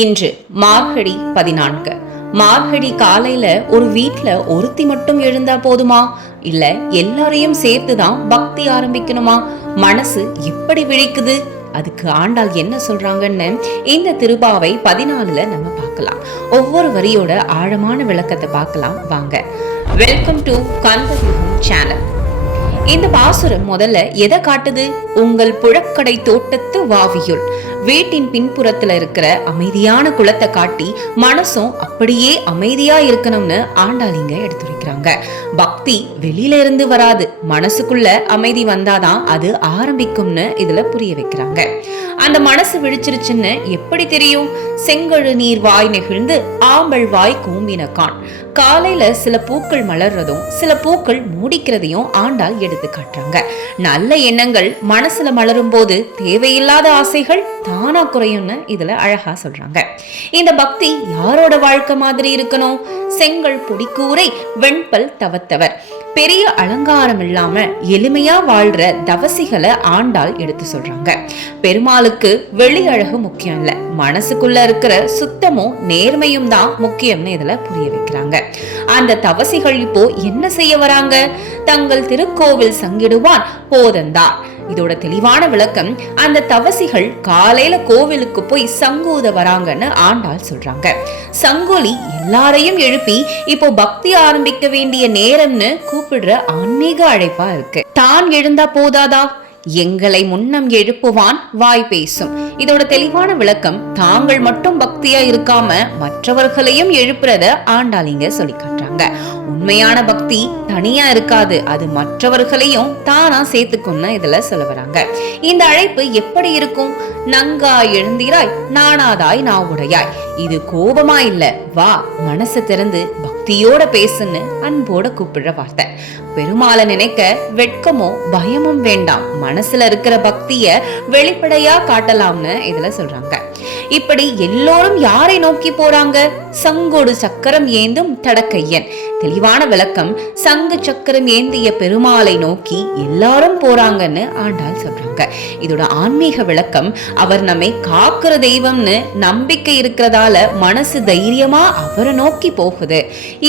இன்று மார்கழி 14. மார்கழி காலையில ஒரு வீட்ல ஒருத்தி மட்டும் எழுந்தா போதுமா? இல்ல எல்லாரையும் சேர்த்துதான் பக்தி ஆரம்பிக்கணுமா? மனசு எப்படி விழிக்குது? அதுக்கு ஆண்டாள் என்ன சொல்றாங்கன்னு இந்த திருப்பாவை 14ல நம்ம பார்க்கலாம். ஒவ்வொரு வரியோட ஆழமான விளக்கத்தை பார்க்கலாம் வாங்க. Welcome to Kandhaviyugam channel. இந்த பாசுரம் முதல்ல எதை காட்டுது? உங்கள் புழக்கடை தோட்டத்து வாவியுள், வீட்டின் பின்புறத்துல இருக்கிற அமைதியான குளத்தை காட்டி மனசும் அப்படியே அமைதியா இருக்கணும்னு ஆண்டாளிங்க எடுத்துரைக்கிறாங்க. பக்தி வெளியில இருந்து வராது, மனசுக்குள்ள அமைதி வந்தாதான் அது ஆரம்பிக்கும்னு இதுல புரிய வைக்கிறாங்க. அந்த மனசு விழிச்சிருச்சுன்னு எப்படி தெரியும்? செங்கழு நீர் வாய் நெகிழ்ந்து ஆம்பல் வாய் கூம்பினக்கான். காலையில சில பூக்கள் மலர்றதும் சில பூக்கள் மூடிக்கிறதையும் ஆண்டாள் எடுத்து காட்டுறாங்க. நல்ல எண்ணங்கள் மனசுல மலரும் போது தேவையில்லாத ஆசைகள் தானா குறையும்னு இதுல அழகா சொல்றாங்க. இந்த பக்தி யாரோட வாழ்க்கை மாதிரி இருக்கணும்? செங்கல் பொடிக்கூரை வெண்பல் தவத்தவர், பெரிய அலங்காரம் இல்லாம எளிமையா வாழ்ற தவசிகளை ஆண்டாள் எடுத்து சொல்றாங்க. பெருமாளுக்கு வெளி அழகு முக்கியம் இல்ல, மனசுக்குள்ள இருக்கிற சுத்தமும் நேர்மையும் தான் முக்கியம்னு இதுல புரிய வைக்கிறாங்க. அந்த தவசிகள் இப்போ என்ன செய்ய வராங்க? தங்கள் திருக்கோவில் சங்கிடுவான் போதந்தா. இதோட தெளிவான விளக்கம், அந்த தவசிகள் காலையில கோவிலுக்கு போய் சங்கூத வராங்கன்னு ஆண்டாள் சொல்றாங்க. சங்கோலி எல்லாரையும் எழுப்பி இப்போ பக்தி ஆரம்பிக்க வேண்டிய நேரம்னு கூப்பிடுற ஆன்மீக அழைப்பா இருக்கு. தான் எழுந்தா போதாதா? எங்களை முன்னம் எழுப்புவான் வாய் பேசும். இதோட தெளிவான விளக்கம், தாங்கள் மட்டும் பக்தியா இருக்காம மற்றவர்களையும் எழுப்புறத ஆண்டாளிங்க சொல்லி காட்டுறாங்க. உண்மையான பக்தி தனியா இருக்காது, அது மற்றவர்களையும் தானா சேர்த்துக்கும்னு இதுல சொல்ல வராங்க. இந்த அழைப்பு எப்படி இருக்கும்? நங்காய் எழுந்திராய் நாணாதாய் நாவுடையாய். இது கோபமா இல்ல, வா மனசை திறந்து பக்தியோட பேசுன்னு அன்போட கூப்பிடுற வார்த்தை. பெருமாளை நினைக்க வெட்கமோ பயமும் வேண்டாம், மனசுல இருக்கிற பக்திய வெளிப்படையா காட்டலாம்னு இதுல சொல்றாங்க. இப்படி எல்லோரும் யாரை நோக்கி போறாங்க? சங்கோடு சக்கரம் ஏந்தும் தடக்கையன். தெளிவான விளக்கம், சங்கு சக்கரம் ஏந்திய பெருமாளை நோக்கி எல்லாரும் போறாங்கன்னு ஆண்டாள் சொல்றாங்க. இதோட ஆன்மீக விளக்கம், அவர் நம்மை காக்குற தெய்வம்னு நம்பிக்கை இருக்கிறதால மனசு தைரியமா அவரை நோக்கி போகுது.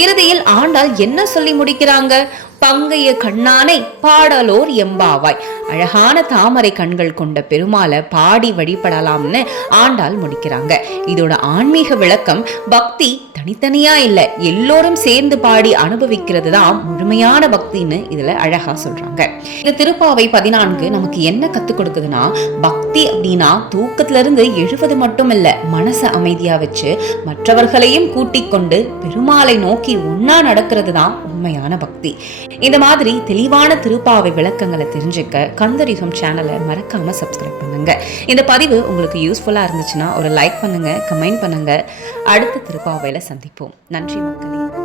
இறுதியில் ஆண்டாள் என்ன சொல்லி முடிக்கிறாங்க? பங்கைய கண்ணானை பாடலோர் எம்பாவாய். அழகான தாமரை கண்கள் கொண்ட பெருமாளை பாடி வழிபடலாம்னு ஆண்டாள் முடிக்கிறாங்க. இதோட ஆன்மீக விளக்கம், பக்தி தனித்தனியா இல்ல, எல்லோரும் சேர்ந்து பாடி அனுபவிக்கிறது தான் முழுமையான பக்தின்னு இதுல அழகா சொல்றாங்க. இந்த திருப்பாவை 14 நமக்கு என்ன கத்து கொடுக்குதுன்னா, பக்தி அப்படின்னா தூக்கத்துல இருந்து எழுவது மட்டும் இல்ல, மனசை அமைதியா வச்சு மற்றவர்களையும் கூட்டிக் கொண்டு பெருமாளை நோக்கி ஒன்னா நடக்கிறது தான் உண்மையான பக்தி. இந்த மாதிரி தெளிவான திருப்பாவை விளக்கங்களை தெரிஞ்சுக்க கந்தரிகம் சேனலை மறக்காம சப்ஸ்கிரைப் பண்ணுங்க. இந்த பதிவு உங்களுக்கு யூஸ்ஃபுல்லா இருந்துச்சுன்னா ஒரு லைக் பண்ணுங்க, கமெண்ட் பண்ணுங்க. அடுத்த திருப்பாவையில சந்திப்போம். நன்றி மக்களே.